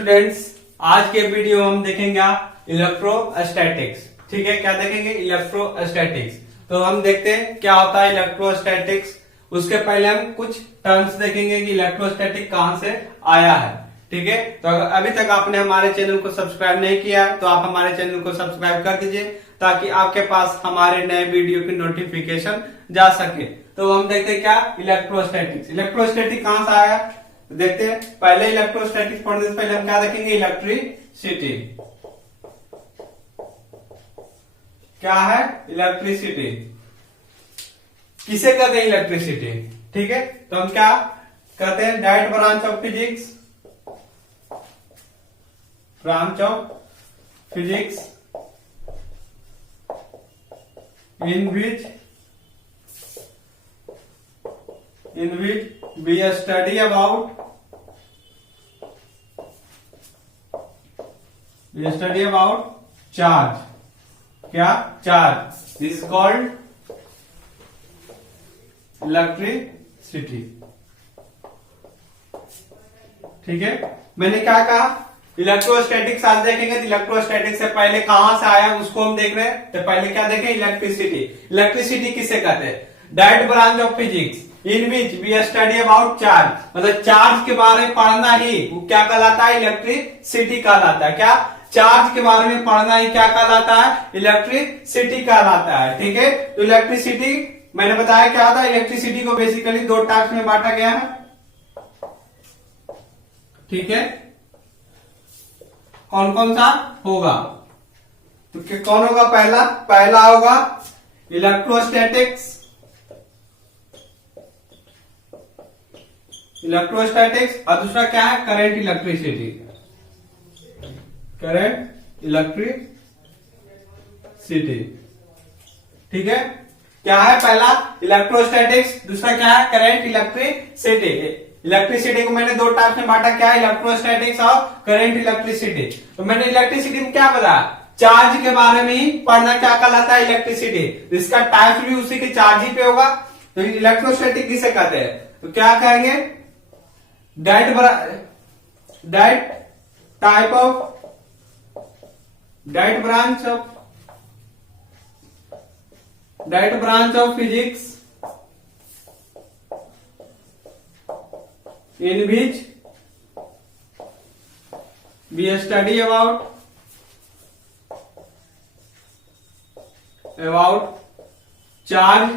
Students, आज के video में हम देखेंगे इलेक्ट्रोस्टैटिक्स। ठीक है, क्या देखेंगे? इलेक्ट्रोस्टैटिक्स। तो हम देखते हैं क्या होता है इलेक्ट्रोस्टैटिक्स। उसके पहले हम कुछ टर्म्स देखेंगे कि इलेक्ट्रोस्टैटिक कहां से आया है। ठीक है, तो अगर अभी तक आपने हमारे चैनल को सब्सक्राइब नहीं किया है तो आप हमारे चैनल को सब्सक्राइब कर दीजिए ताकि आपके पास हमारे नए वीडियो की नोटिफिकेशन जा सके। तो हम देखते हैं क्या इलेक्ट्रोस्टैटिक्स। इलेक्ट्रोस्टैटिक कहां से आया देखते हैं। पहले इलेक्ट्रोस्टैटिक्स पढ़ने से पहले हम क्या देखेंगे? इलेक्ट्रिसिटी। क्या है? इलेक्ट्रिसिटी। किसे कहते हैं इलेक्ट्रिसिटी? ठीक है, तो हम क्या कहते हैं? That branch of physics, branch of physics in which we study about charge. क्या? Charge. This is called electricity. ठीक है, मैंने क्या कहा? इलेक्ट्रोस्टैटिक्स आज देखेंगे। तो इलेक्ट्रोस्टैटिक्स से पहले कहां से आया उसको हम देख रहे हैं। तो पहले क्या देखें? इलेक्ट्रिसिटी। इलेक्ट्रिसिटी किसे कहते हैं? That branch of physics in which we study about charge, मतलब चार्ज के बारे में पढ़ना ही वो क्या कहलाता है? इलेक्ट्रिसिटी कहलाता है। क्या? चार्ज के बारे में पढ़ना ही क्या कहलाता है? इलेक्ट्रिसिटी कहलाता है। ठीक है, तो इलेक्ट्रिसिटी मैंने बताया क्या होता है। इलेक्ट्रिसिटी को बेसिकली दो टाइप्स में बांटा गया है। ठीक है, कौन कौन सा होगा? तो कौन होगा? पहला होगा इलेक्ट्रोस्टैटिक्स। और दूसरा क्या है? Current electricity. Current electricity. ठीक है, क्या है? पहला इलेक्ट्रोस्टैटिक्स, दूसरा क्या है? Current electricity. इलेक्ट्रिसिटी को मैंने दो टाइप में बांटा, क्या है? इलेक्ट्रोस्टैटिक्स और करंट इलेक्ट्रिसिटी। तो मैंने इलेक्ट्रिसिटी में क्या बताया? चार्ज के बारे में ही पढ़ना क्या कहलाता है? इलेक्ट्रिसिटी। इसका टाइप भी उसी के चार्ज ही पे होगा। तो इलेक्ट्रोस्टैटिक किसे कहते हैं? तो क्या कहेंगे? That branch of physics in which we study about charge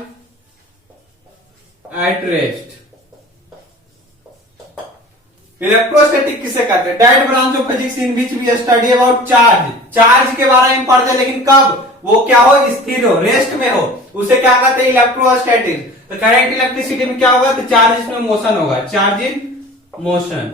at rest. Electrostatic किसे कहते हैं? That branch of physics in which we study about charge. Charge के बारे में पढ़ते हैं, लेकिन कब? वो क्या हो? स्थिर हो, रेस्ट में हो, उसे क्या कहते हैं? इलेक्ट्रोस्टैटिक। तो करंट इलेक्ट्रिसिटी में क्या होगा? तो चार्ज इसमें मोशन होगा, चार्ज इन मोशन।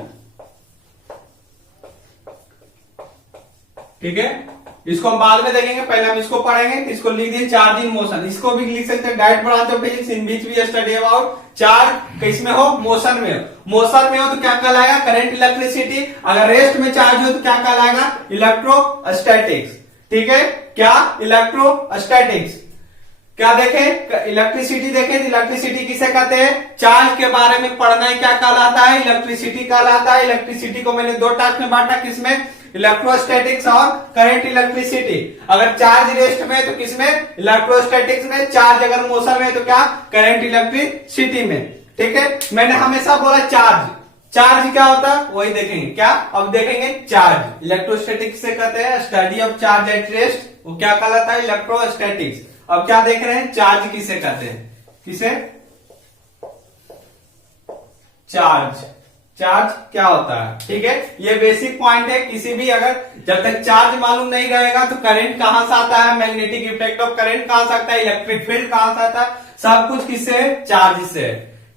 ठीक है, इसको हम बाद में देखेंगे, पहले हम इसको पढ़ेंगे। इसको लिख दिए चार्ज इन मोशन। इसको भी लिख सकते हैं that branch of physics in which we study about charge. किसमें हो? मोशन में हो। मोशन में हो तो क्या कहलाएगा? Current electricity. अगर रेस्ट में चार्ज हो तो क्या कहलाएगा? इलेक्ट्रोस्टैटिक्स। ठीक है, क्या? इलेक्ट्रोस्टैटिक्स। क्या देखें? इलेक्ट्रिसिटी देखें। इलेक्ट्रिसिटी किसे कहते हैं? चार्ज के बारे में पढ़ना ही क्या कहलाता है? इलेक्ट्रिसिटी कहलाता है। इलेक्ट्रिसिटी को मैंने दो टाइप में बांटा, किसमें? इलेक्ट्रोस्टैटिक्स और करंट इलेक्ट्रिसिटी। अगर चार्ज रेस्ट में तो किसमें? इलेक्ट्रोस्टैटिक्स में। चार्ज अगर मोशन में तो क्या? करंट इलेक्ट्रिसिटी में। ठीक है, मैंने हमेशा बोला चार्ज। चार्ज क्या होता है वही देखेंगे। क्या? अब देखेंगे चार्ज। इलेक्ट्रोस्टैटिक से कहते हैं study of charge at rest, वो क्या कहलाता है? इलेक्ट्रोस्टैटिक्स। अब क्या देख रहे हैं? चार्ज किसे कहते हैं? किसे? चार्ज। चार्ज क्या होता है? ठीक है, ये बेसिक पॉइंट है। किसी भी अगर जब तक चार्ज मालूम नहीं रहेगा तो करंट कहां से आता है, मैग्नेटिक इफेक्ट ऑफ करंट कहां से आता है, इलेक्ट्रिक फील्ड कहां से आता है, सब कुछ किससे? चार्ज से।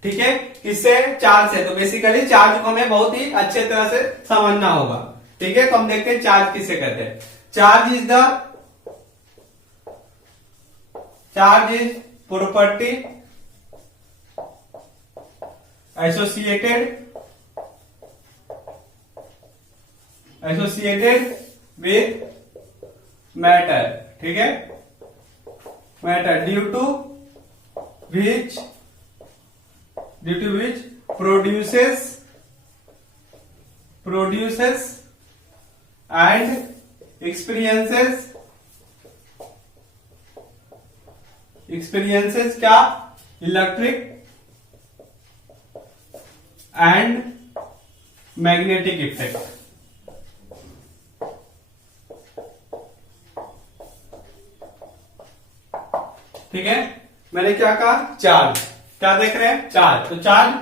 ठीक है, किससे? चार्ज से। तो बेसिकली चार्ज को हमें बहुत ही अच्छे तरह से समझना होगा। ठीक है, तो हम देखते हैं चार्ज किसे कहते हैं। Charge is property associated with matter. ठीक है, matter due to which produces and experiences क्या, इलेक्ट्रिक एंड मैग्नेटिक इफेक्ट। ठीक है, मैंने क्या कहा, चार्ज, क्या देख रहे हैं, चार्ज। तो चार्ज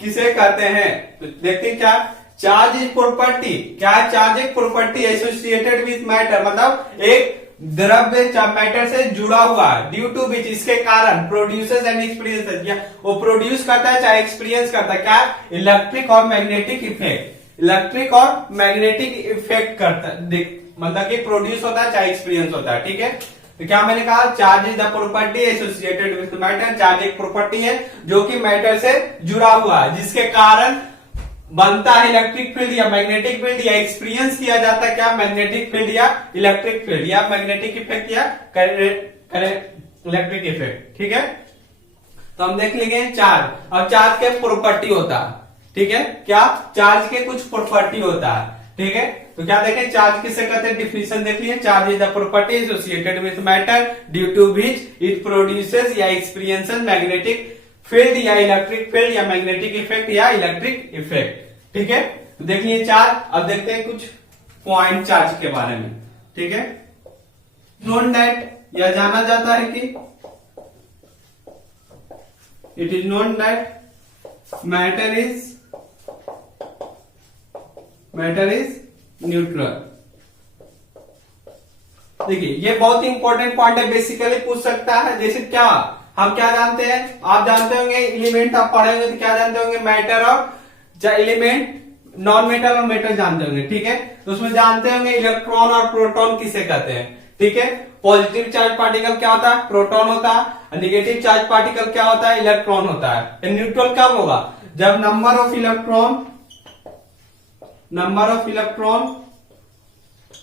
किसे कहते हैं, तो देखते हैं क्या, चार्ज इज प्रॉपर्टी, क्या है, चार्ज एक प्रॉपर्टी एसोसिएटेड विथ मैटर, मतलब एक द्रव्य मैटर से जुड़ा हुआ है, ड्यू टू विच, इसके कारण, प्रोड्यूसेस एंड एक्सपीरियंस, वो प्रोड्यूस करता है चाहे एक्सपीरियंस करता है, क्या, इलेक्ट्रिक और मैग्नेटिक इफेक्ट, इलेक्ट्रिक और मैग्नेटिक इफेक्ट करता है, मतलब कि प्रोड्यूस होता है चाहे एक्सपीरियंस होता है। ठीक है, तो क्या मैंने कहा, charge is the property associated with matter, charge एक प्रॉपर्टी है जो कि मैटर से जुड़ा हुआ है, जिसके कारण बनता है इलेक्ट्रिक फील्ड या मैग्नेटिक फील्ड, या एक्सपीरियंस किया जाता है क्या, मैग्नेटिक फील्ड या इलेक्ट्रिक फील्ड या मैग्नेटिक इफेक्ट या इलेक्ट्रिक इफेक्ट। ठीक है, तो हम देख लेंगे चार्ज। अब चार्ज के प्रॉपर्टी होता है, ठीक है, क्या, चार्ज के कुछ प्रॉपर्टी होता है। ठीक है, तो क्या देखें, चार्ज किसे कहते हैं, डिफिनेशन देख लिए, charge is the property associated with matter due to which it produces या एक्सपीरियंसेस मैग्नेटिक फील्ड या इलेक्ट्रिक फील्ड या मैग्नेटिक इफेक्ट या इलेक्ट्रिक इफेक्ट। ठीक है, तो देख लिए चार्ज। अब देखते हैं कुछ पॉइंट चार्ज के बारे में। ठीक है, नोन दैट, यह जाना जाता है कि, it is known that matter is neutral. देखिए, ये बहुत ही इंपॉर्टेंट पॉइंट है, बेसिकली पूछ सकता है, जैसे क्या, हम क्या जानते हैं, आप जानते होंगे, एलिमेंट आप पढ़ेंगे तो क्या जानते होंगे, मैटर और एलिमेंट, नॉन मेटल और मेटल जानते होंगे। ठीक है, तो उसमें जानते होंगे इलेक्ट्रॉन और प्रोटॉन किसे कहते हैं। ठीक है, पॉजिटिव चार्ज पार्टिकल क्या होता है, प्रोटॉन होता है, नेगेटिव चार्ज पार्टिकल क्या होता है, इलेक्ट्रॉन होता है। न्यूट्रल कब होगा, जब नंबर ऑफ इलेक्ट्रॉन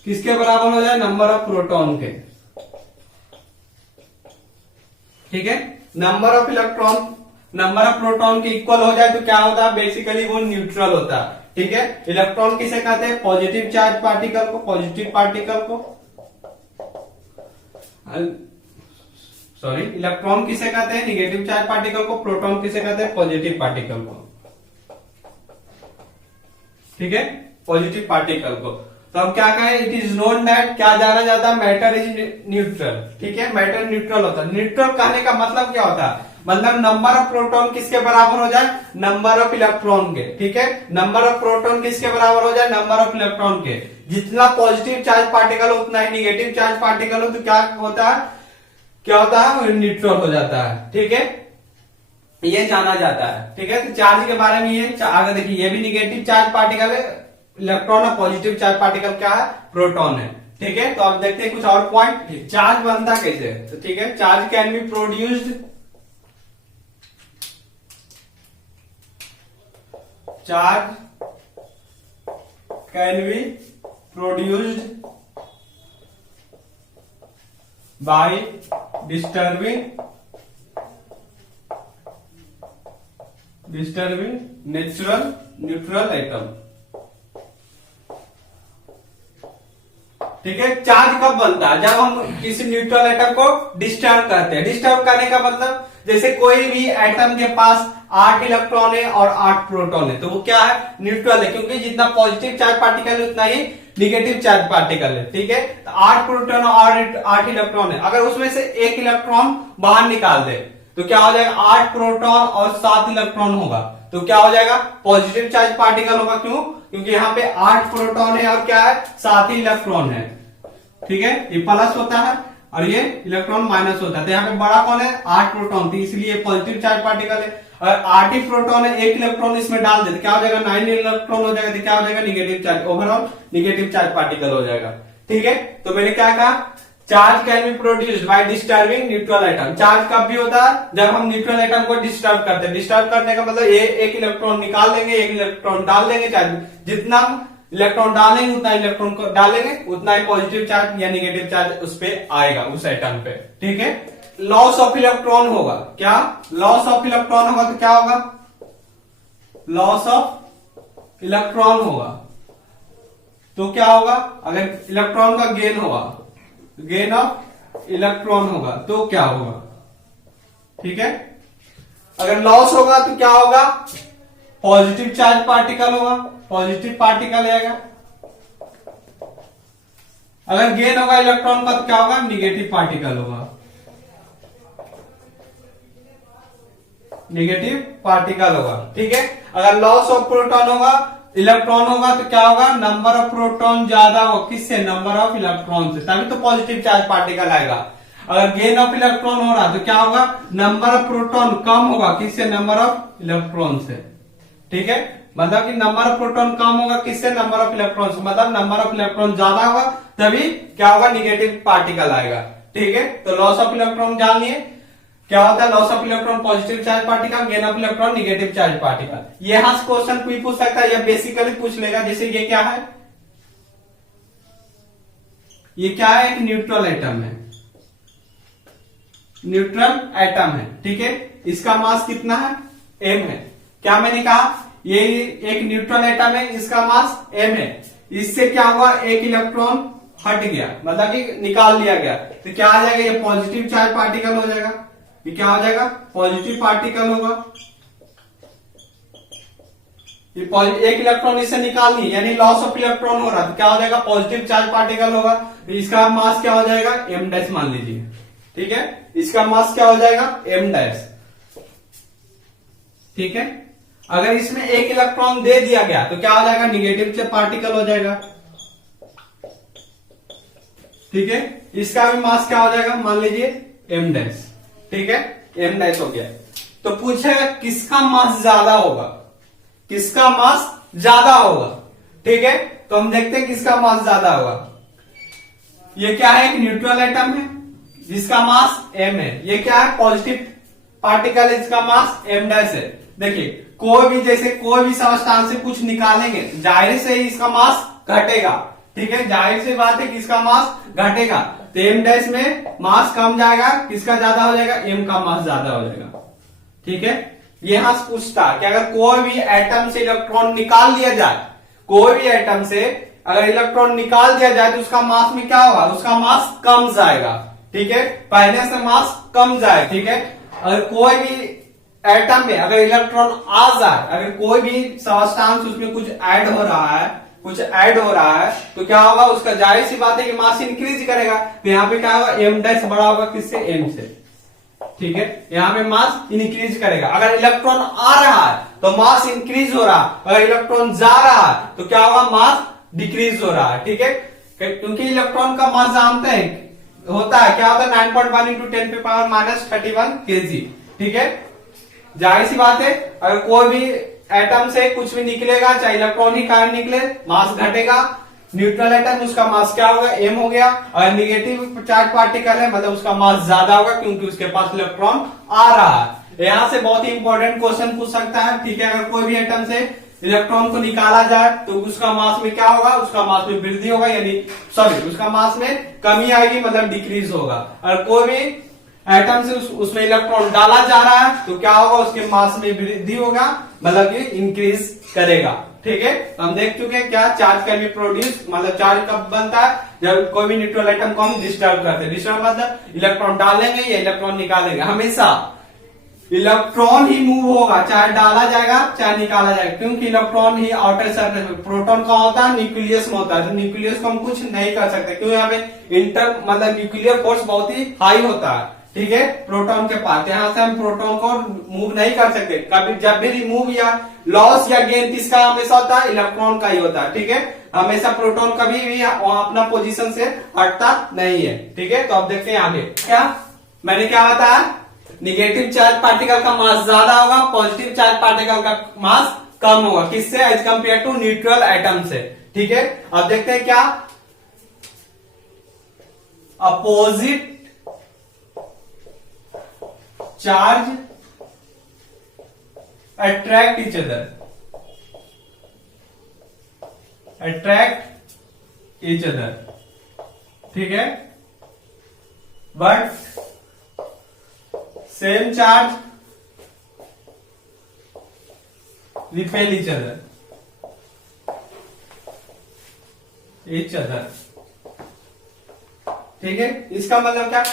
किसके बराबर हो जाए, नंबर ऑफ प्रोटॉन के। ठीक है, नंबर ऑफ प्रोटॉन के इक्वल हो जाए तो क्या होता है, बेसिकली वो न्यूट्रल होता है। ठीक है, इलेक्ट्रॉन किसे कहते हैं, पॉजिटिव चार्ज पार्टिकल को, इलेक्ट्रॉन किसे कहते हैं, निगेटिव चार्ज पार्टिकल को, प्रोटॉन किसे कहते हैं, पॉजिटिव पार्टिकल को। ठीक है, पॉजिटिव पार्टिकल को। तो हम क्या कहें, इट इज नोन दैट, क्या जाना जाता है, मैटर इज न्यूट्रल। ठीक है, मैटर न्यूट्रल होता है। न्यूट्रल कहने का मतलब क्या होता है, मतलब नंबर ऑफ प्रोटॉन किसके बराबर हो जाए, नंबर ऑफ इलेक्ट्रॉन के। ठीक है, नंबर ऑफ प्रोटॉन किसके बराबर हो जाए, नंबर ऑफ इलेक्ट्रॉन के। जितना पॉजिटिव चार्ज पार्टिकल हो उतना ही निगेटिव चार्ज पार्टिकल हो, तो क्या होता है, न्यूट्रल हो जाता है। ठीक है, ये जाना जाता है। ठीक है, तो चार्ज के बारे में ये आगे देखिए, ये भी निगेटिव चार्ज पार्टिकल है, इलेक्ट्रॉन और पॉजिटिव चार्ज पार्टिकल क्या है, प्रोटॉन है। ठीक है, तो अब देखते हैं कुछ और पॉइंट, चार्ज बनता कैसे। तो ठीक है, charge can be produced, by disturbing neutral atom. ठीक है, चार्ज कब बनता है, जब हम किसी न्यूट्रल एटम को डिस्टर्ब करते हैं। डिस्टर्ब करने का मतलब, जैसे कोई भी एटम के पास 8 इलेक्ट्रॉन है और 8 प्रोटॉन है, तो वो क्या है, न्यूट्रल है, क्योंकि जितना पॉजिटिव चार्ज पार्टिकल है उतना ही निगेटिव चार्ज पार्टिकल है। ठीक है, तो 8 प्रोटॉन और 8 इलेक्ट्रॉन है, अगर उसमें से एक इलेक्ट्रॉन बाहर निकाल दे तो क्या हो जाएगा, 8 प्रोटॉन और 7 इलेक्ट्रॉन होगा, तो क्या हो जाएगा, पॉजिटिव चार्ज पार्टिकल होगा। क्यों, क्योंकि यहाँ पे 8 प्रोटॉन है और क्या है, 7 ही इलेक्ट्रॉन है। ठीक है, ये प्लस होता है और ये इलेक्ट्रॉन माइनस होता है, तो यहाँ पे बड़ा कौन है, 8 प्रोटॉन, तो इसलिए पॉजिटिव चार्ज पार्टिकल है। और 8 ही प्रोटॉन है, एक इलेक्ट्रॉन इसमें डाल देते क्या हो जाएगा, 9 इलेक्ट्रॉन हो जाएगा, तो क्या हो जाएगा, negative charge, overall negative charge particle हो जाएगा। ठीक है, तो मैंने क्या कहा, charge can be produced by disturbing neutral atom. Charge कब भी होता है, जब हम न्यूट्रल एटम को डिस्टर्ब करते हैं। डिस्टर्ब करने का मतलब ये एक इलेक्ट्रॉन निकाल देंगे, एक इलेक्ट्रॉन डाल देंगे, चार्ज जितना इलेक्ट्रॉन डालेंगे उतना इलेक्ट्रॉन को डालेंगे, उतना ही पॉजिटिव चार्ज या निगेटिव चार्ज उस पर आएगा, उस एटम पे। ठीक है, लॉस ऑफ इलेक्ट्रॉन होगा, क्या, लॉस ऑफ इलेक्ट्रॉन होगा, तो क्या होगा, लॉस ऑफ इलेक्ट्रॉन होगा। तो क्या होगा, अगर इलेक्ट्रॉन का गेन होगा, गेन ऑफ इलेक्ट्रॉन होगा तो क्या होगा, ठीक है। अगर लॉस होगा तो क्या होगा, पॉजिटिव चार्ज पार्टिकल होगा, पॉजिटिव पार्टिकल आएगा। अगर गेन होगा इलेक्ट्रॉन का तो क्या होगा, निगेटिव पार्टिकल होगा, निगेटिव पार्टिकल होगा, ठीक है। अगर लॉस ऑफ प्रोटॉन होगा, इलेक्ट्रॉन होगा तो क्या होगा, नंबर ऑफ प्रोटॉन ज्यादा होगा, किससे, नंबर ऑफ इलेक्ट्रॉन से, तभी तो पॉजिटिव चार्ज पार्टिकल आएगा। अगर गेन ऑफ इलेक्ट्रॉन हो रहा तो क्या होगा, नंबर ऑफ प्रोटॉन कम होगा, किससे, नंबर ऑफ इलेक्ट्रॉन से, ठीक है। मतलब कि नंबर ऑफ प्रोटॉन कम होगा, किससे, नंबर ऑफ इलेक्ट्रॉन से, मतलब नंबर ऑफ इलेक्ट्रॉन ज्यादा होगा तभी क्या होगा, निगेटिव पार्टिकल आएगा, ठीक है। तो लॉस ऑफ इलेक्ट्रॉन जान लिए क्या होता है, loss of electron positive charge particle, gain of electron negative charge particle. यहां से क्वेश्चन कोई पूछ सकता है या बेसिकली पूछ लेगा, जैसे ये क्या है, ये क्या है, एक न्यूट्रल एटम है, न्यूट्रल एटम है, ठीक है। इसका मास कितना है, m है। क्या मैंने कहा, ये एक न्यूट्रल एटम है, इसका मास m है। इससे क्या हुआ, एक इलेक्ट्रॉन हट गया, मतलब कि निकाल लिया गया, तो क्या आ जाएगा, ये पॉजिटिव चार्ज पार्टिकल हो जाएगा, ये क्या हो जाएगा, पॉजिटिव पार्टिकल होगा। ये एक इलेक्ट्रॉन इससे निकाल ली, यानी लॉस ऑफ इलेक्ट्रॉन हो रहा, तो क्या हो जाएगा, पॉजिटिव चार्ज पार्टिकल होगा। तो इसका मास क्या हो जाएगा, m डैश मान लीजिए, ठीक है। इसका मास क्या हो जाएगा, m डैश, ठीक है। अगर इसमें एक इलेक्ट्रॉन दे दिया गया तो क्या हो जाएगा, निगेटिव पार्टिकल हो जाएगा, ठीक है। इसका भी मास क्या हो जाएगा, मान लीजिए m डैश, ठीक है, m डैश हो गया। तो पूछेगा किसका मास ज्यादा होगा, किसका मास ज्यादा होगा, ठीक है। तो हम देखते हैं किसका मास ज्यादा होगा। ये क्या है, एक न्यूट्रल एटम है जिसका मास m है। ये क्या है, पॉजिटिव पार्टिकल है जिसका मास m डैश है। देखिए कोई भी, जैसे कोई भी सबस्टांस से कुछ निकालेंगे, जाहिर से ही इसका मास घटेगा, ठीक है, जाहिर सी बात है कि इसका मास घटेगा। तो m डैश में मास कम जाएगा, किसका ज्यादा हो जाएगा, m का मास ज्यादा हो जाएगा, ठीक है। यहां से पूछता कि अगर कोई भी एटम से इलेक्ट्रॉन निकाल लिया जाए, कोई भी एटम से अगर इलेक्ट्रॉन निकाल दिया जाए तो उसका मास में क्या होगा, उसका मास कम जाएगा, ठीक है, पहले से मास कम जाए, ठीक है। अगर कोई भी एटम में अगर इलेक्ट्रॉन आ जाए, अगर कोई भी सबस्टांस उसमें कुछ ऐड हो रहा है, कुछ ऐड हो रहा है, तो क्या होगा, उसका जाहिर सी बात है कि मास इंक्रीज करेगा। तो यहाँ पे क्या होगा, m डैश बड़ा होगा, किससे, m से, ठीक है। यहाँ पे मास इंक्रीज करेगा। अगर इलेक्ट्रॉन आ रहा है तो मास इंक्रीज हो रहा है, अगर इलेक्ट्रॉन जा रहा है तो क्या होगा, मास डिक्रीज हो रहा है, ठीक है। क्योंकि इलेक्ट्रॉन का मास जानते हैं होता है, क्या होता है, 9.1 इंटू 10⁻31 kg, ठीक है। जाहिर सी बात है, अगर कोई भी एटम से कुछ भी निकलेगा, चाहे इलेक्ट्रॉन ही कारण निकले, मास घटेगा। न्यूट्रल एटम, उसका मास क्या होगा, m हो गया। और नेगेटिव चार्ज पार्टिकल है, मतलब उसका मास ज्यादा होगा, क्योंकि उसके पास इलेक्ट्रॉन आ रहा है। यहां से बहुत ही इंपॉर्टेंट क्वेश्चन पूछ सकता है, ठीक है। अगर कोई भी एटम से इलेक्ट्रॉन को निकाला जाए तो उसका मास में क्या होगा, उसका मास में वृद्धि होगा, यानी सॉरी उसका मास में कमी आएगी, मतलब डिक्रीज होगा। अगर कोई भी एटम से उसमें इलेक्ट्रॉन डाला जा रहा है तो क्या होगा, उसके मास में वृद्धि होगा, मतलब कि इंक्रीज करेगा, ठीक है। तो हम देख चुके हैं क्या चार्ज कैन बी प्रोड्यूस, मतलब चार्ज कब बनता है, जब कोई भी न्यूट्रल एटम को हम डिस्टर्ब करते हैं। डिस्टर्ब मतलब इलेक्ट्रॉन डालेंगे या इलेक्ट्रॉन निकालेंगे, हमेशा इलेक्ट्रॉन ही मूव होगा, चाहे डाला जाएगा चाहे निकाला जाएगा, क्योंकि इलेक्ट्रॉन ही आउटर सरफेस में, प्रोटॉन का होता है न्यूक्लियस में होता है, तो न्यूक्लियस को हम कुछ नहीं कर सकते, क्योंकि यहाँ पे इंटर मतलब न्यूक्लियर फोर्स बहुत ही हाई होता है, ठीक है, प्रोटॉन के पास। यहाँ से हम प्रोटॉन को मूव नहीं कर सकते। कभी जब भी रिमूव या लॉस या गेन किसका हमेशा होता है, इलेक्ट्रॉन का ही होता है, ठीक है। हमेशा प्रोटॉन कभी भी अपना पोजीशन से हटता नहीं है, ठीक है। तो अब देखते हैं आगे क्या मैंने क्या बताया, निगेटिव चार्ज पार्टिकल का मास ज्यादा होगा, पॉजिटिव चार्ज पार्टिकल का मास कम होगा, किससे, as compare to neutral atom से, ठीक है। अब देखते हैं क्या, opposite charge attract each other, ठीक है, but same charge repel each other, each other. ठीक है, इसका मतलब क्या,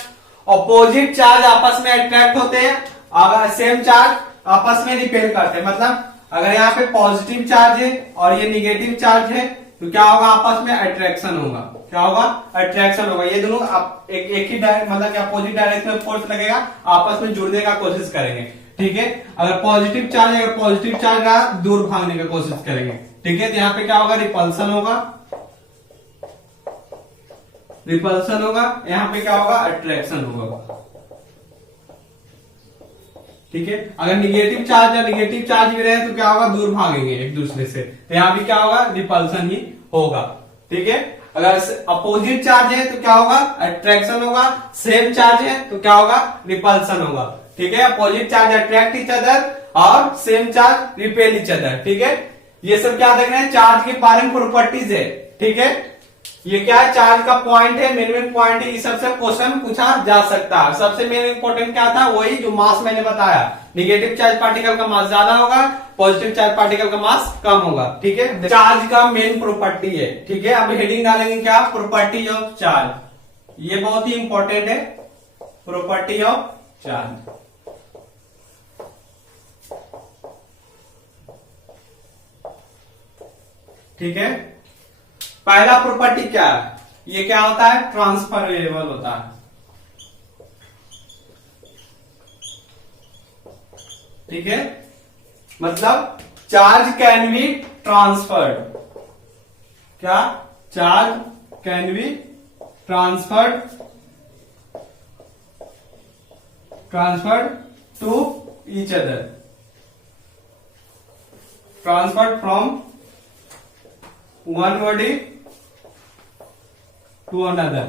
अपोजिट चार्ज आपस में अट्रैक्ट होते हैं, अगर सेम चार्ज आपस में रिपेल करते हैं। मतलब अगर यहाँ पे पॉजिटिव चार्ज है और ये निगेटिव चार्ज है तो क्या होगा, आपस में अट्रैक्शन होगा। क्या होगा, अट्रैक्शन होगा। ये दोनों आप एक ही मतलब अपोजिट डायरेक्शन में फोर्स लगेगा, आपस में जुड़ने का कोशिश करेंगे। ठीक है, अगर पॉजिटिव चार्ज रहा, दूर भागने की कोशिश करेंगे। ठीक है, तो यहाँ पे क्या होगा, रिपल्सन होगा, यहाँ पे क्या होगा, अट्रैक्शन होगा। ठीक है, अगर निगेटिव चार्ज भी रहे तो क्या होगा, दूर भागेंगे एक दूसरे से, तो यहाँ भी क्या होगा, रिपल्सन ही होगा। ठीक है, अगर अपोजिट चार्ज है तो क्या होगा, अट्रैक्शन होगा, सेम चार्ज है तो क्या होगा, रिपल्सन होगा। ठीक है, opposite charge attract each other और same charge repel each other. ठीक है, ये सब क्या देख रहे हैं, चार्ज के बारे में प्रॉपर्टीज है। ठीक है, ये क्या है, चार्ज का पॉइंट है, मिनिमम पॉइंट है, इस सबसे क्वेश्चन पूछा जा सकता है। सबसे मेन इंपॉर्टेंट क्या था, वही जो मास मैंने बताया, निगेटिव चार्ज पार्टिकल का मास ज्यादा होगा, पॉजिटिव चार्ज पार्टिकल का मास कम होगा। ठीक है, चार्ज का मेन प्रॉपर्टी है। ठीक है, अब हेडिंग डालेंगे क्या, प्रॉपर्टी ऑफ चार्ज। ये बहुत ही इंपॉर्टेंट है, प्रॉपर्टी ऑफ चार्ज। ठीक है, पहला प्रॉपर्टी क्या है, ये क्या होता है, ट्रांसफरेबल होता है। ठीक है, मतलब चार्ज कैन बी ट्रांसफर्ड। क्या, charge can be transferred to each other, transferred from one body to another।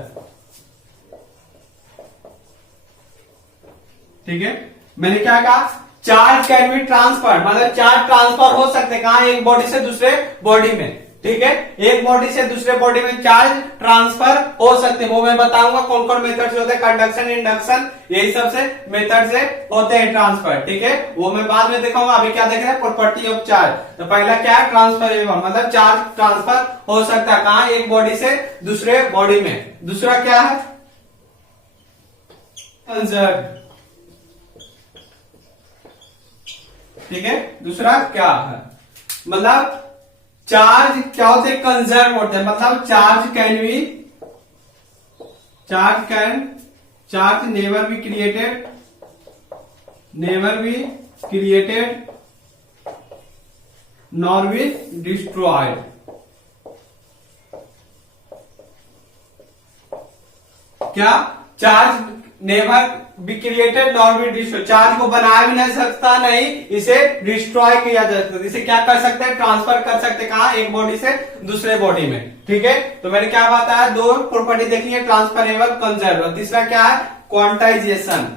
ठीक है, मैंने क्या कहा, चार्ज कैन बी ट्रांसफर, मतलब चार्ज ट्रांसफर हो सकते हैं, कहा, एक बॉडी से दूसरे बॉडी में। ठीक है, एक बॉडी से दूसरे बॉडी में चार्ज ट्रांसफर हो सकते हैं, वो मैं बताऊंगा कौन कौन मेथड से होते हैं, कंडक्शन, इंडक्शन, यही सबसे मेथड से होते हैं ट्रांसफर। ठीक है, वो मैं बाद में दिखाऊंगा, अभी क्या देख रहे हैं, प्रॉपर्टी ऑफ चार्ज। तो पहला क्या है, ट्रांसफरेबल, मतलब चार्ज ट्रांसफर हो सकता है, कहा, एक बॉडी से दूसरे बॉडी में। दूसरा क्या है, कंजर्व। ठीक है, दूसरा क्या है, मतलब चार्ज क्या होते हैं, कंजर्व होते हैं, मतलब charge never be created nor be destroyed. क्या, charge never be created nor be destroy, charge को बनाया भी नहीं सकता, नहीं इसे डिस्ट्रॉय किया जा सकता, इसे क्या कर सकते हैं, ट्रांसफर कर सकते हैं, कहा, एक बॉडी से दूसरे बॉडी में। ठीक है, तो मैंने क्या बताया, दो प्रॉपर्टी देखनी है, ट्रांसफरेबल, कंजर्व। तीसरा क्या है, क्वांटाइजेशन।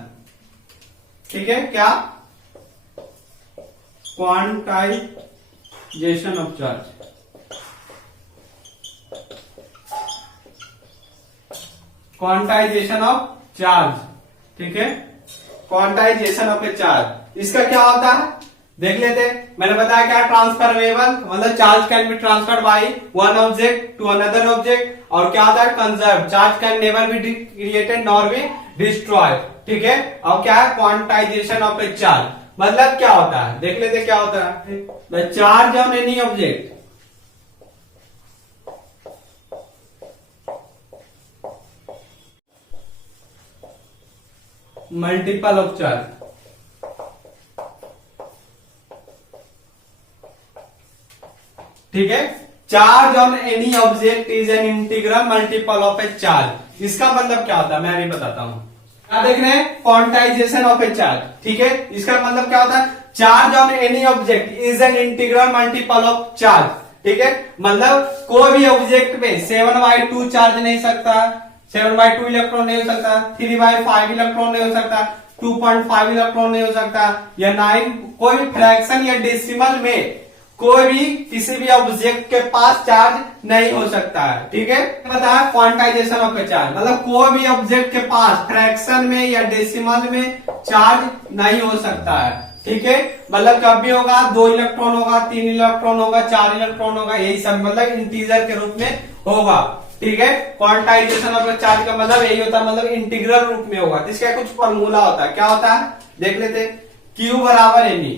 ठीक है, क्या, quantization of charge. Quantization of charge. ठीक है, क्वांटाइजेशन ऑफ ए चार्ज, इसका क्या होता है, देख लेते हैं। मैंने बताया क्या, ट्रांसफरेबल, मतलब charge can be transferred by one object to another object, और क्या होता है, conserve, charge can never be created nor be destroyed. ठीक है, और क्या है, क्वांटाइजेशन ऑफ ए चार्ज, मतलब क्या होता है, देख लेते क्या होता है, the charge on any object multiple of charge. ठीक है, charge on any object is an integral multiple of A charge. इसका मतलब क्या होता है, मैं अभी बताता हूं। क्या देख रहे हैं, क्वांटाइजेशन ऑफ ए चार्ज। ठीक है, इसका मतलब क्या होता है, charge on any object is an integral multiple of charge. ठीक है, मतलब कोई भी ऑब्जेक्ट में 7/2 चार्ज नहीं सकता, 7/2 इलेक्ट्रॉन नहीं हो सकता, 3/5 इलेक्ट्रॉन नहीं हो सकता, 2.5 इलेक्ट्रॉन नहीं हो सकता, या 9, कोई भी फ्रैक्शन या डेसिमल में कोई भी किसी भी ऑब्जेक्ट के पास चार्ज नहीं हो सकता है। ठीक है, बताया क्वांटाइजेशन ऑफ ए चार्ज, मतलब कोई भी ऑब्जेक्ट के पास फ्रैक्शन में या डेसिमल में चार्ज नहीं हो सकता है। ठीक है, मतलब कब भी होगा 2 इलेक्ट्रॉन होगा, 3 इलेक्ट्रॉन होगा, 4 इलेक्ट्रॉन होगा, यही सब मतलब इंटीजर के रूप में होगा। ठीक है, क्वांटाइजेशन ऑफ चार्ज का मतलब यही होता है, मतलब इंटीग्रल रूप में होगा। तो इसका कुछ फॉर्मूला होता है, क्या होता है देख लेते। Q बराबर एन ई,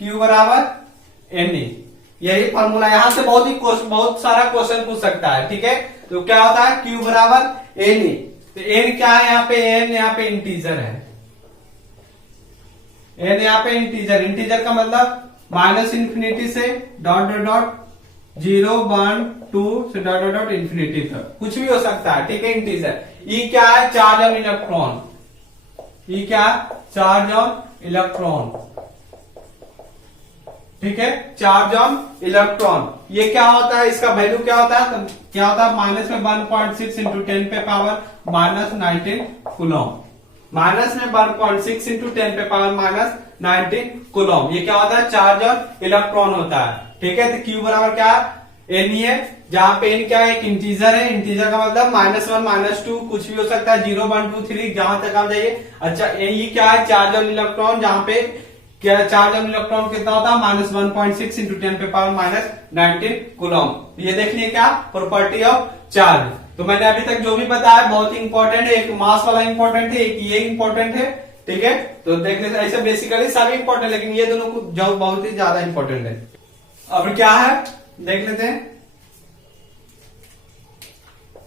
Q बराबर एन ई, यही फॉर्मूला। यहां से बहुत सारा क्वेश्चन पूछ सकता है। ठीक है, तो क्या होता है Q बराबर एन ई। तो एन क्या है यहाँ पे, एन यहाँ पे इंटीजर है, एन यहाँ पे इंटीजर। इंटीजर का मतलब माइनस इंफिनिटी से डॉट डॉट डॉट 0 1 2 से डॉट डॉट डॉट इंफिनिटी तक कुछ भी हो सकता है। ठीक है, इंटीजर। ई क्या है, चार्ज ऑन इलेक्ट्रॉन। ई क्या, चार्ज ऑन इलेक्ट्रॉन। ठीक है, चार्ज ऑन इलेक्ट्रॉन। ये क्या होता है, इसका वैल्यू क्या होता है, तो क्या होता है माइनस में 1.6 इंटू 10 पे पावर माइनस 19 कूलम। माइनस में 1.6 इंटू 10 पे पावर माइनस 19 कूलम। ये क्या होता है, चार्ज ऑन इलेक्ट्रॉन होता है। ठीक है, तो क्यू बराबर क्या एन ई है, जहां पे एन क्या है, एक इंटीजर है। इंटीजर का मतलब -1 -2 कुछ भी हो सकता है, 0 1 2 3 जहां तक आप जाइए। अच्छा, ये क्या है, चार्ज ऑन इलेक्ट्रॉन, जहां पे क्या चार्ज ऑन इलेक्ट्रॉन कितना होता है, -1.6 इंटू 10 पे पावर माइनस 19 कूलम। ये देख लिए क्या प्रॉपर्टी ऑफ चार्ज। तो मैंने अभी तक जो भी बताया बहुत ही इंपॉर्टेंट है। एक मास वाला इंपॉर्टेंट है, एक ये इंपॉर्टेंट है। ठीक है, तो देख लेते, ऐसे बेसिकली सभी इंपॉर्टेंट, लेकिन ये दोनों को जो बहुत ही ज्यादा इंपॉर्टेंट है। अब क्या है देख लेते हैं,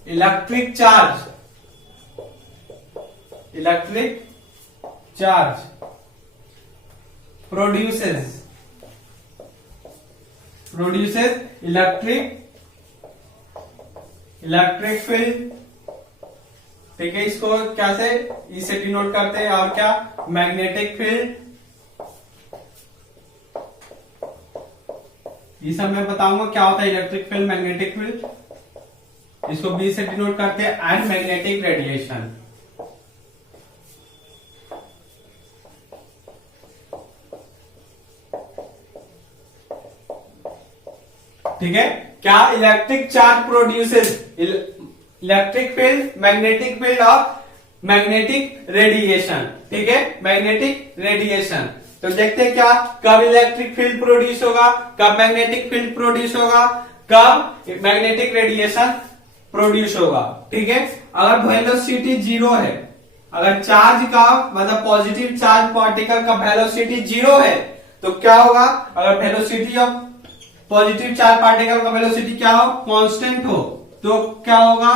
electric charge. Electric charge produces electric field. ठीक है, इसको कैसे इसे डिनोट करते हैं, और क्या मैग्नेटिक फील्ड। ये सब मैं बताऊंगा क्या होता है इलेक्ट्रिक फील्ड, मैग्नेटिक फील्ड। इसको बी से डिनोट करते हैं एंड मैग्नेटिक रेडिएशन। ठीक है, क्या electric charge produces electric field, magnetic field और मैग्नेटिक रेडिएशन। ठीक है, मैग्नेटिक रेडिएशन। तो देखते हैं क्या, कब इलेक्ट्रिक फील्ड प्रोड्यूस होगा, कब मैग्नेटिक फील्ड प्रोड्यूस होगा, कब मैग्नेटिक रेडिएशन प्रोड्यूस होगा। ठीक है, अगर वेलोसिटी 0 है, अगर चार्ज का मतलब पॉजिटिव चार्ज पार्टिकल का वेलोसिटी 0 है, तो क्या होगा, अगर velocity of positive charge particle का वेलोसिटी क्या हो, कांस्टेंट हो, तो क्या होगा,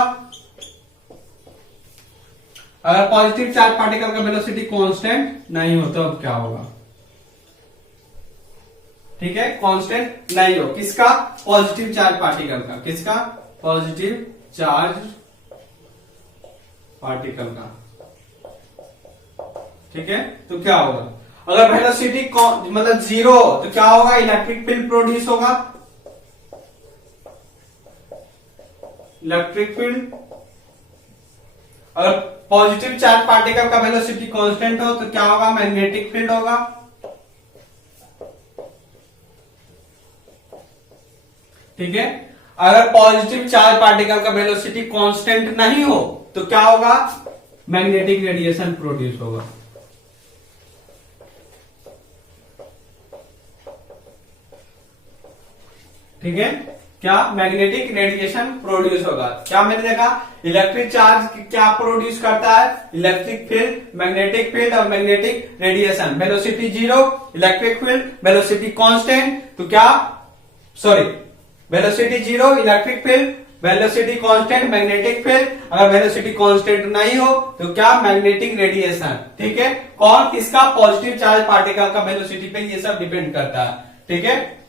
अगर पॉजिटिव चार्ज पार्टिकल का वेलोसिटी कांस्टेंट नहीं हो तो अब क्या होगा। ठीक है, कांस्टेंट नहीं हो किसका, पॉजिटिव चार्ज पार्टिकल का। किसका, पॉजिटिव चार्ज पार्टिकल का। ठीक है, तो क्या होगा, अगर वेलोसिटी मतलब 0 तो क्या होगा, इलेक्ट्रिक फील्ड प्रोड्यूस होगा। इलेक्ट्रिक फील्ड, अगर पॉजिटिव चार्ज पार्टिकल का वेलोसिटी कांस्टेंट हो तो क्या होगा, मैग्नेटिक फील्ड होगा। ठीक है, अगर पॉजिटिव चार्ज पार्टिकल का वेलोसिटी कांस्टेंट नहीं हो तो क्या होगा, मैग्नेटिक रेडिएशन प्रोड्यूस होगा। ठीक है, क्या मैग्नेटिक रेडिएशन प्रोड्यूस होगा। क्या मैंने देखा, इलेक्ट्रिक चार्ज क्या प्रोड्यूस करता है, इलेक्ट्रिक फील्ड, मैग्नेटिक फील्ड और magnetic radiation. Velocity 0 electric field, velocity constant तो क्या, sorry velocity 0 electric field, velocity constant magnetic field. अगर वेलोसिटी कांस्टेंट नहीं हो तो क्या, मैग्नेटिक रेडिएशन। ठीक है, कौन किसका, पॉजिटिव चार्ज पार्टिकल का वेलोसिटी पे ये सब डिपेंड करता है। ठीक है,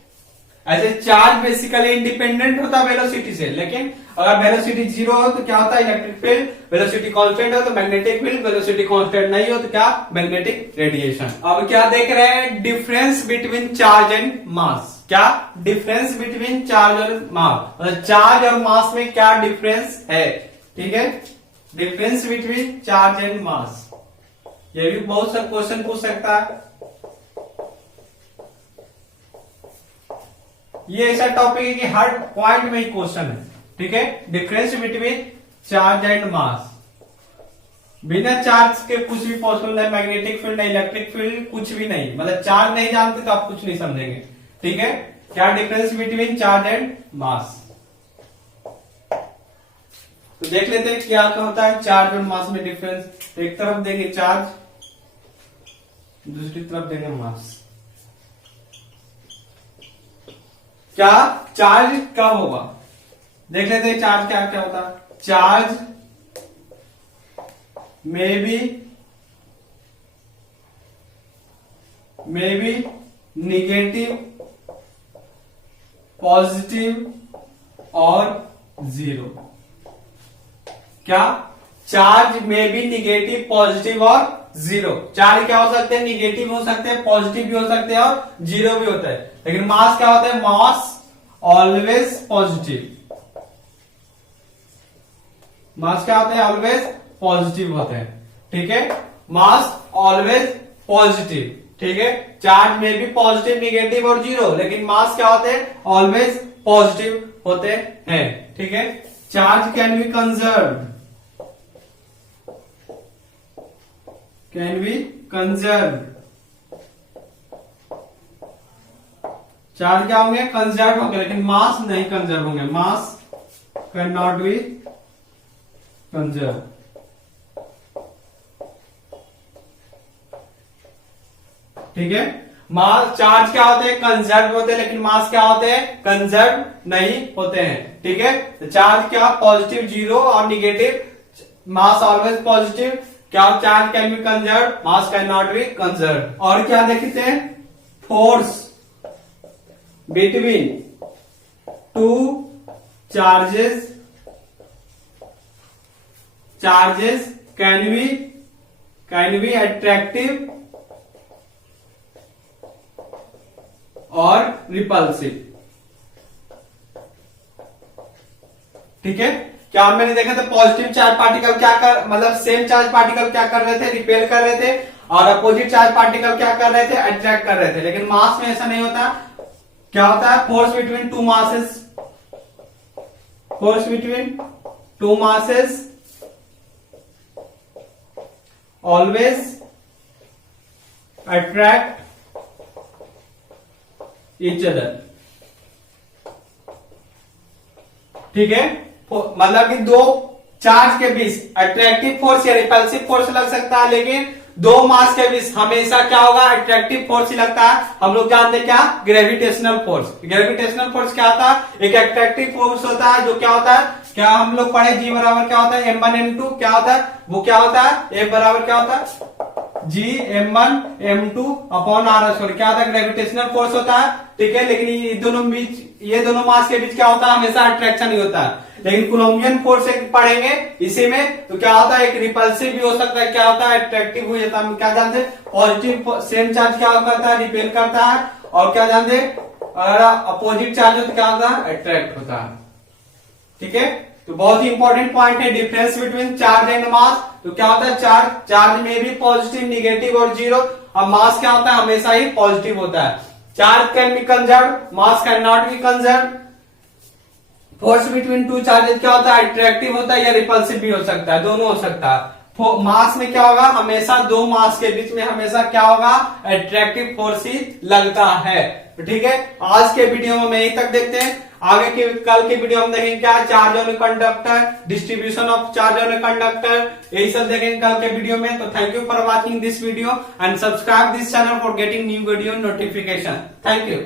ऐसे चार्ज बेसिकली इंडिपेंडेंट होता है वेलोसिटी से, लेकिन अगर वेलोसिटी 0 हो तो क्या होता है, इलेक्ट्रिक फील्ड, वेलोसिटी कांस्टेंट हो तो मैग्नेटिक फील्ड, वेलोसिटी कांस्टेंट नहीं हो तो क्या, मैग्नेटिक रेडिएशन। अब क्या देख रहे हैं, difference between charge and mass. क्या डिफरेंस बिटवीन चार्ज और मास, मतलब चार्ज और मास में क्या डिफरेंस है। ठीक है, difference between charge and mass, ये भी बहुत सा क्वेश्चन पूछ सकता है। ये ऐसा टॉपिक है कि हर पॉइंट में ही क्वेश्चन है। ठीक है, difference between charge and mass. बिना चार्ज के कुछ भी पॉसिबल नहीं, मैग्नेटिक फील्ड नहीं, इलेक्ट्रिक फील्ड, कुछ भी नहीं, मतलब चार्ज नहीं जानते तो आप कुछ नहीं समझेंगे। ठीक है, क्या difference between charge and mass. तो देख लेते हैं क्या होता है चार्ज और मास में डिफरेंस। एक तरफ देंगे चार्ज, दूसरी तरफ देंगे मास। क्या चार्ज क्या होगा, देख लेते हैं चार्ज क्या क्या होता है। चार्ज में बी निगेटिव, पॉजिटिव और जीरो। क्या चार्ज में भी निगेटिव, पॉजिटिव और जीरो। चार्ज क्या हो सकते हैं, निगेटिव हो सकते हैं, पॉजिटिव भी हो सकते हैं और जीरो भी होता है। लेकिन मास क्या होता है, मास ऑलवेज पॉजिटिव। मास क्या होता है, ऑलवेज पॉजिटिव होते हैं। ठीक है, मास ऑलवेज पॉजिटिव। ठीक है, चार्ज में भी पॉजिटिव, निगेटिव और जीरो, लेकिन मास क्या होते हैं, ऑलवेज पॉजिटिव होते हैं। ठीक है, charge can B conserve, charge क्या होंगे, कंजर्व होंगे, लेकिन मास नहीं कंजर्व होंगे। मास कैन नॉट बी कंजर्व। ठीक है, मास चार्ज क्या होते हैं, कंजर्व होते हैं, लेकिन मास क्या होते हैं, कंजर्व नहीं होते हैं। ठीक है, तो चार्ज क्या, पॉजिटिव जीरो और निगेटिव, मास ऑलवेज पॉजिटिव। क्या charge can B conserve, mass can not be conserve. और क्या देखते हैं, force between two charges can be attractive और रिपल्सिव। ठीक है, क्या मैंने देखा था, पॉजिटिव चार्ज पार्टिकल क्या कर, मतलब सेम चार्ज पार्टिकल क्या कर रहे थे, रिपेल कर रहे थे, और अपोजिट चार्ज पार्टिकल क्या कर रहे थे, अट्रैक्ट कर रहे थे। लेकिन मास में ऐसा नहीं होता। क्या होता है, force between two masses always attract each other. ठीक है, मतलब कि दो चार्ज के बीच अट्रैक्टिव फोर्स या रिपल्सिव फोर्स लग सकता है, लेकिन दो मास के बीच हमेशा क्या होगा, अट्रैक्टिव फोर्स ही लगता है। हम लोग जानते हैं क्या, ग्रेविटेशनल फोर्स। ग्रेविटेशनल फोर्स क्या होता है, एक अट्रैक्टिव फोर्स होता है, जो क्या होता है, क्या हम लोग पढ़े, जी बराबर क्या होता है, m1 m2। क्या होता है वो, क्या होता है, F बराबर क्या होता है, जी m1 m2 upon r square. क्या होता है, ग्रेविटेशनल फोर्स होता है। ठीक है, लेकिन ये दोनों मास के बीच क्या होता है, हमेशा अट्रैक्शन ही होता है। लेकिन कूलम्बियन फोर्स एक पढ़ेंगे इसी में, तो क्या होता है, एक रिपल्सिव भी हो सकता है, क्या होता है, अट्रैक्टिव हो जाता है। हम क्या जानते हैं, पॉजिटिव सेम चार्ज क्या करता है, रिपेल करता है, और क्या जानते हैं, अगर अपोजिट चार्ज हो तो क्या होता है, अट्रैक्ट होता है। ठीक है, तो बहुत ही इंपॉर्टेंट पॉइंट है difference between charge and mass. तो क्या होता है, चार्ज में भी पॉजिटिव, निगेटिव और जीरो। अब मास क्या होता है, हमेशा ही पॉजिटिव होता है। Charge can B conserve, mass can not be conserve. Force between two charges क्या होता है, अट्रैक्टिव होता है या रिपल्सिव भी हो सकता है, दोनों हो सकता है। मास में क्या होगा, हमेशा दो मास के बीच में हमेशा क्या होगा, अट्रैक्टिव फोर्स ही लगता है। ठीक है, आज के वीडियो में यही तक देखते हैं। आगे के कल के वीडियो में देखेंगे क्या, charge on a conductor, distribution of charge on a conductor, यही सब देखेंगे कल के वीडियो में। तो thank you for watching this video and subscribe this channel for getting new video notification. Thank you.